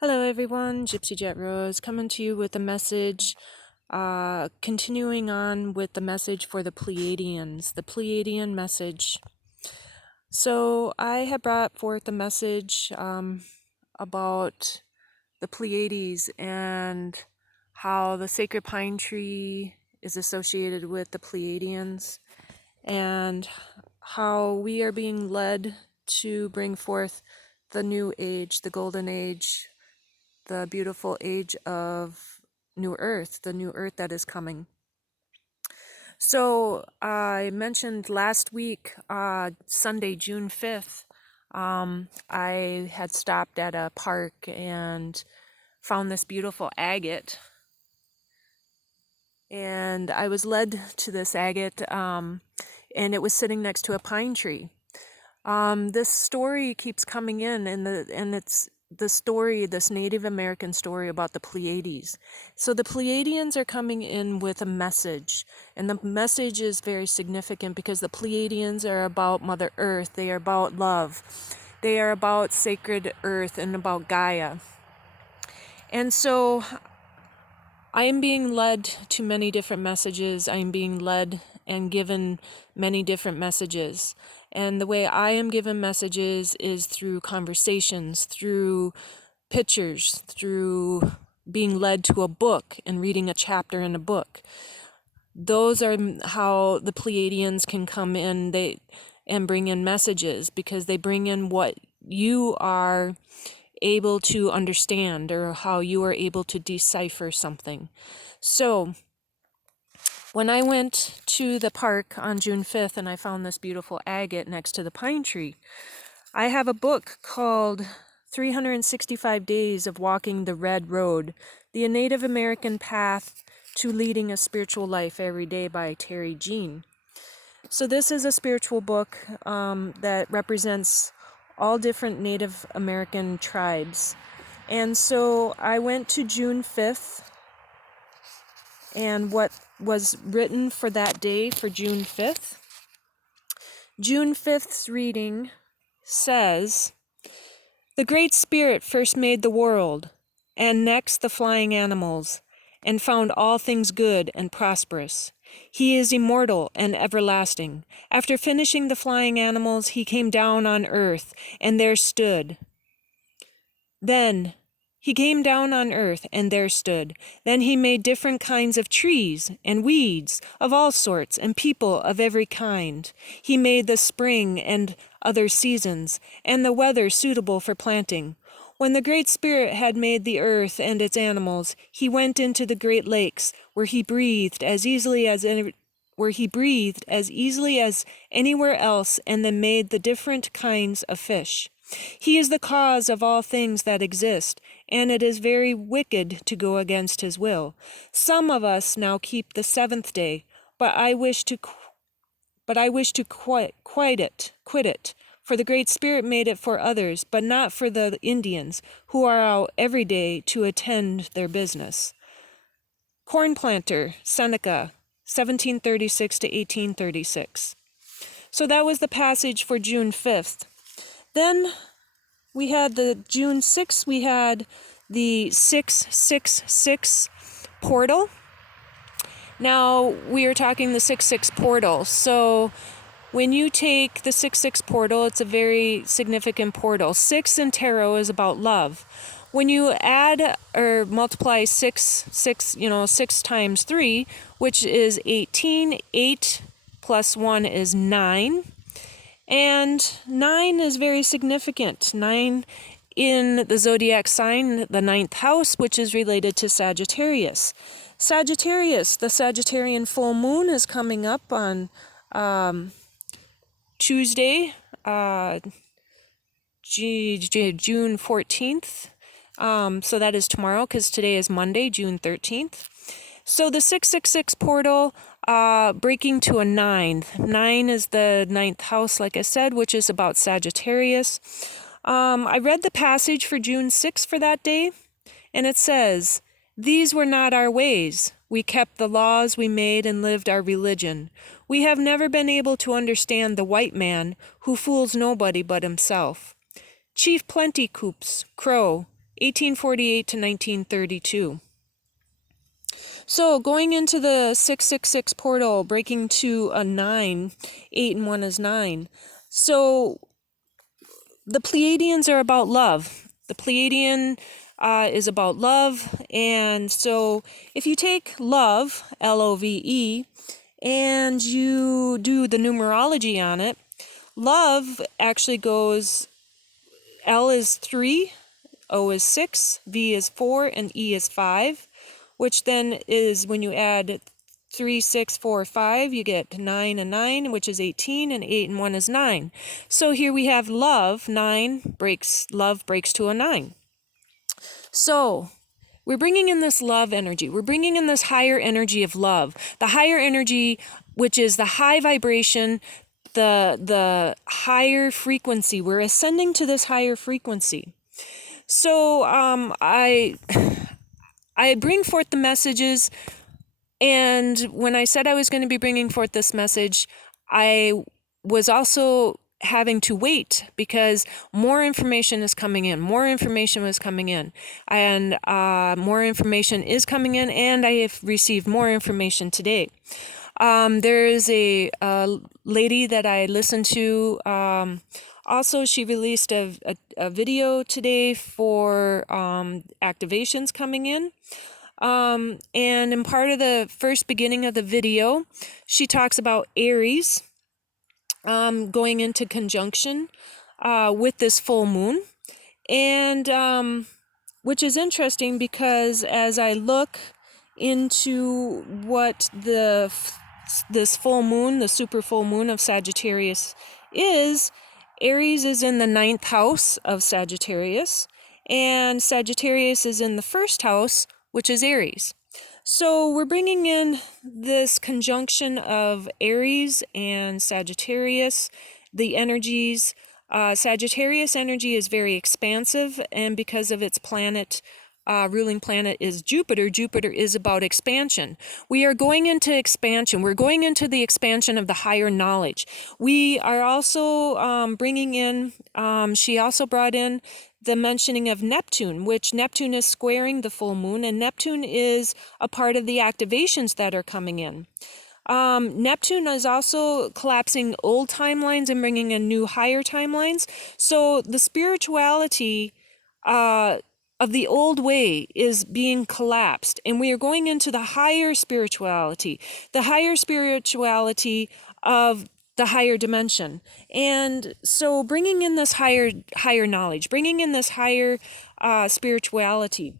Hello everyone, Gypsy Jet Rose coming to you with a message, continuing on with the message for the Pleiadians, the Pleiadian message. So I had brought forth a message about the Pleiades and how the sacred pine tree is associated with the Pleiadians and how we are being led to bring forth the new age, the golden age, the beautiful age of new earth, the new earth that is coming. So I mentioned last week, Sunday, June 5th, I had stopped at a park and found this beautiful agate. And I was led to this agate, and it was sitting next to a pine tree. This story keeps coming in, and it's the story, this Native American story about the Pleiades. So the Pleiadians are coming in with a message, and the message is very significant because the Pleiadians are about Mother Earth, they are about love, they are about sacred earth and about Gaia. And so I am being led to many different messages. I am being led and given many different messages. And the way I am given messages is through conversations, through pictures, through being led to a book and reading a chapter in a book. Those are how the Pleiadians can come in and bring in messages, because they bring in what you are able to understand or how you are able to decipher something. So when I went to the park on June 5th and I found this beautiful agate next to the pine tree, I have a book called 365 Days of Walking the Red Road, the Native American Path to Leading a Spiritual Life Every Day by Terri. So this is a spiritual book that represents all different Native American tribes. And so I went to June 5th, and what was written for that day, for June 5th. June 5th's reading says, "The Great Spirit first made the world, and next the flying animals, and found all things good and prosperous. He is immortal and everlasting. After finishing the flying animals, he came down on earth, and there stood. Then he came down on earth, and there stood. Then he made different kinds of trees and weeds of all sorts, and people of every kind. He made the spring and other seasons, and the weather suitable for planting. When the Great Spirit had made the earth and its animals, he went into the great lakes, where he breathed as easily as anywhere else, and then made the different kinds of fish. He is the cause of all things that exist, and it is very wicked to go against his will. Some of us now keep the seventh day, but I wish to quit it. For the Great Spirit made it for others, but not for the Indians, who are out every day to attend their business." Corn Planter, Seneca, 1736 to 1836. So that was the passage for June 5th. Then we had the June 6th, we had the 666 portal. Now we are talking the 6-6 portal. So when you take the 6-6 portal, it's a very significant portal. 6 in tarot is about love. When you add or multiply 6 times 3, which is 18, 8 plus 1 is 9. And 9 is very significant. 9 in the zodiac sign, the 9th house, which is related to Sagittarius. Sagittarius, the Sagittarian full moon is coming up on Tuesday, June 14th. So that is tomorrow, because today is Monday, June 13th. So the 666 portal, breaking to a 9. 9 is the 9th house, like I said, which is about Sagittarius. I read the passage for June 6th for that day, and it says, "These were not our ways. We kept the laws we made and lived our religion. We have never been able to understand the white man who fools nobody but himself. Chief Plenty Coups, Crow, 1848 to 1932. So going into the 666 portal, breaking to a 9, 8 and 1 is 9. So the Pleiadians are about love. The Pleiadian is about love. And so if you take love, Love, and you do the numerology on it, love actually goes, L is 3, O is 6, V is 4, and E is 5, which then is when you add 3, 6, 4, 5, you get 9 and 9, which is 18, and 8 and 1 is 9. So here we have love, love breaks to a 9. So we're bringing in this love energy. We're bringing in this higher energy of love. The higher energy, which is the high vibration, the higher frequency. We're ascending to this higher frequency. So I bring forth the messages, and when I said I was going to be bringing forth this message, I was also having to wait because more information is coming in. More information was coming in, and more information is coming in, and I have received more information today. There is a lady that I listened to. Also, she released a video today for activations coming in. And in part of the first beginning of the video, she talks about Aries going into conjunction with this full moon. And which is interesting because as I look into what this full moon, the super full moon of Sagittarius is, Aries is in the 9th house of Sagittarius, and Sagittarius is in the 1st house, which is Aries. So we're bringing in this conjunction of Aries and Sagittarius, the energies. Sagittarius energy is very expansive, and because of its planet, ruling planet is Jupiter. Jupiter is about expansion. We are going into expansion. We're going into the expansion of the higher knowledge. We are also bringing in, she also brought in the mentioning of Neptune, which Neptune is squaring the full moon, and Neptune is a part of the activations that are coming in. Neptune is also collapsing old timelines and bringing in new higher timelines. So the spirituality of the old way is being collapsed, and we are going into the higher spirituality of the higher dimension. And so bringing in this higher knowledge, bringing in this higher spirituality,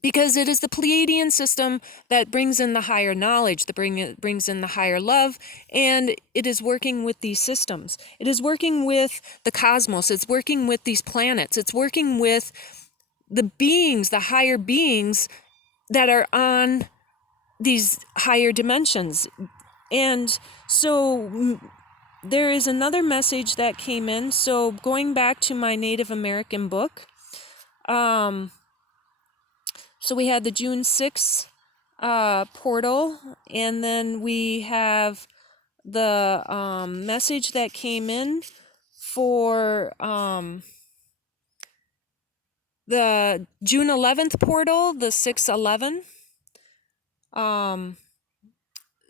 because it is the Pleiadian system that brings in the higher knowledge, that brings in the higher love, and it is working with these systems. It is working with the cosmos. It's working with these planets. It's working with the beings, the higher beings that are on these higher dimensions. And so there is another message that came in. So going back to my Native American book, so we had the June 6th portal, and then we have the message that came in for the June 11th portal, the 611.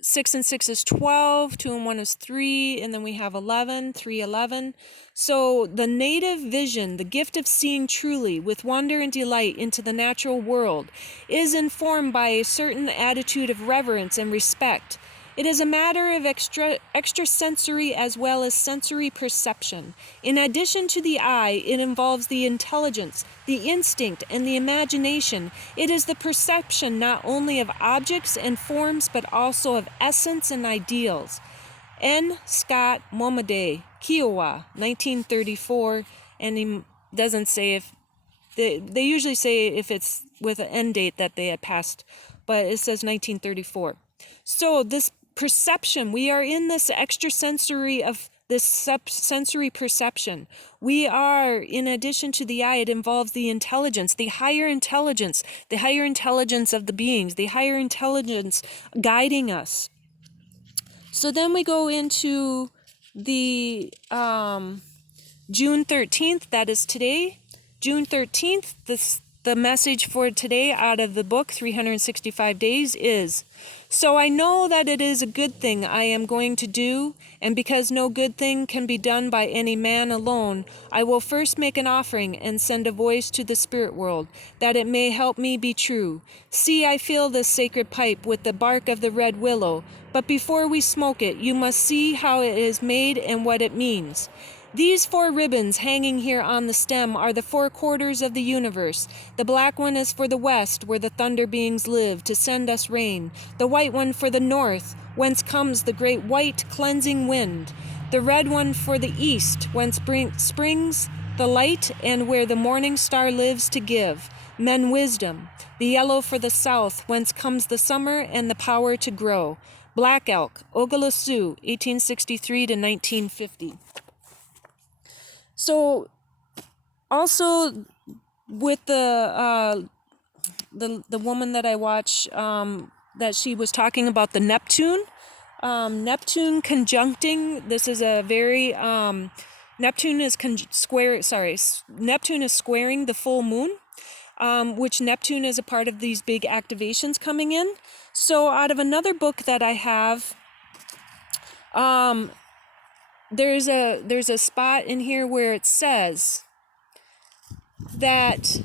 6 and 6 is 12, 2 and 1 is 3, and then we have 11, 3, 11. So the native vision, the gift of seeing truly with wonder and delight into the natural world, is informed by a certain attitude of reverence and respect. It is a matter of extrasensory as well as sensory perception. In addition to the eye, it involves the intelligence, the instinct, and the imagination. It is the perception not only of objects and forms, but also of essence and ideals. N. Scott Momaday, Kiowa, 1934, and he doesn't say if, they usually say if it's with an end date that they had passed, but it says 1934. So this perception, we are in this extrasensory of this sensory perception. We are, in addition to the eye, it involves the intelligence, the higher intelligence of the beings, the higher intelligence guiding us. So then we go into the June 13th, that is today, June 13th, the message for today out of the book 365 Days is, "So I know that it is a good thing I am going to do, and because no good thing can be done by any man alone, I will first make an offering and send a voice to the spirit world, that it may help me be true. See, I fill this sacred pipe with the bark of the red willow, but before we smoke it, you must see how it is made and what it means. These 4 ribbons hanging here on the stem are the 4 quarters of the universe. The black one is for the west, where the thunder beings live, to send us rain. The white one for the north, whence comes the great white cleansing wind. The red one for the east, whence springs the light and where the morning star lives to give men wisdom. The yellow for the south, whence comes the summer and the power to grow. Black elk, Oglala-Sioux, 1863 to 1950. So, also with the woman that I watch, that she was talking about the Neptune conjuncting. This is a very Neptune is squaring the full moon, which Neptune is a part of these big activations coming in. So, out of another book that I have, there's a spot in here where it says that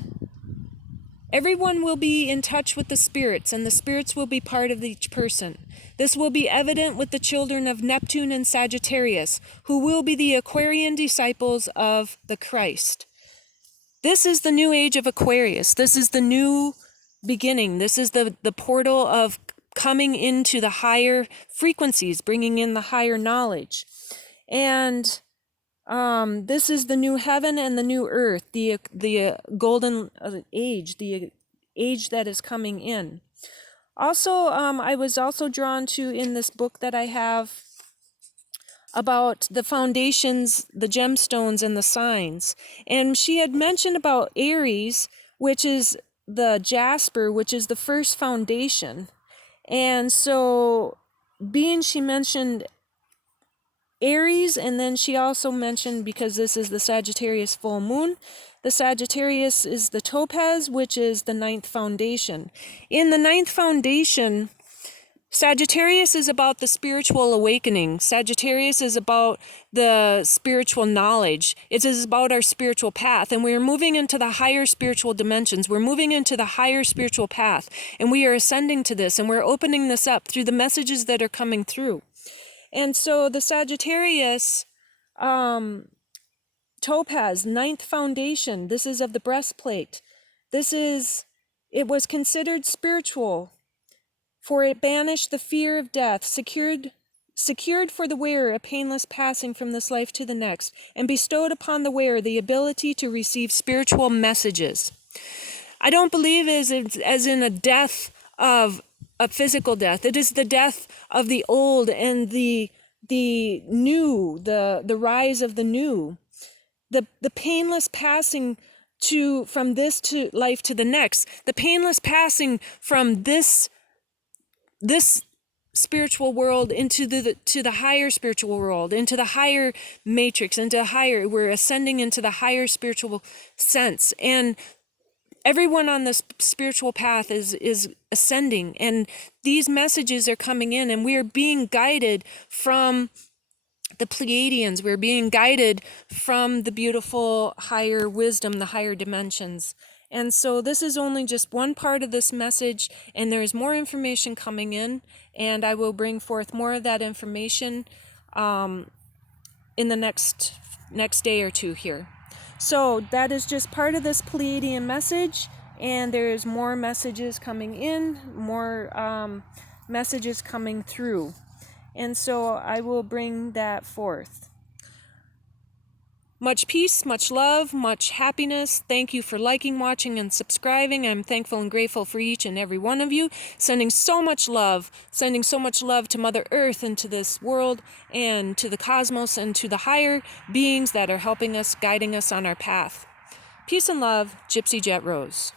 everyone will be in touch with the spirits, and the spirits will be part of each person. This will be evident with the children of Neptune and Sagittarius, who will be the Aquarian disciples of the Christ. This is the new age of Aquarius. This is the new beginning. This is the portal of coming into the higher frequencies, bringing in the higher knowledge. And this is the new heaven and the new earth, the golden age, the age that is coming in. Also, I was also drawn to, in this book that I have, about the foundations, the gemstones, and the signs. And she had mentioned about Aries, which is the jasper, which is the first foundation. And so, she mentioned Aries, and then she also mentioned, because this is the Sagittarius full moon, the Sagittarius is the topaz, which is the 9th foundation. In the 9th foundation, Sagittarius is about the spiritual awakening. Sagittarius is about the spiritual knowledge. It is about our spiritual path, and we are moving into the higher spiritual dimensions. We're moving into the higher spiritual path, and we are ascending to this, and we're opening this up through the messages that are coming through. And so the Sagittarius topaz, 9th foundation, this is of the breastplate. It was considered spiritual, for it banished the fear of death, secured for the wearer a painless passing from this life to the next, and bestowed upon the wearer the ability to receive spiritual messages. I don't believe as in a death of a physical death. It is the death of the old and the new, the rise of the new, the painless passing from this to life to the next, the painless passing from this spiritual world into the higher spiritual world, into the higher matrix, we're ascending into the higher spiritual sense. And everyone on this spiritual path is ascending, and these messages are coming in, and we are being guided from the Pleiadians. We're being guided from the beautiful higher wisdom, the higher dimensions. And so this is only just one part of this message, and there's more information coming in, and I will bring forth more of that information in the next day or two here. So that is just part of this Pleiadian message, and there's more messages coming in, more messages coming through. And so I will bring that forth. Much peace, much love, much happiness. Thank you for liking, watching, and subscribing. I'm thankful and grateful for each and every one of you. Sending so much love to Mother Earth and to this world and to the cosmos and to the higher beings that are helping us, guiding us on our path. Peace and love, Gypsy Jet Rose.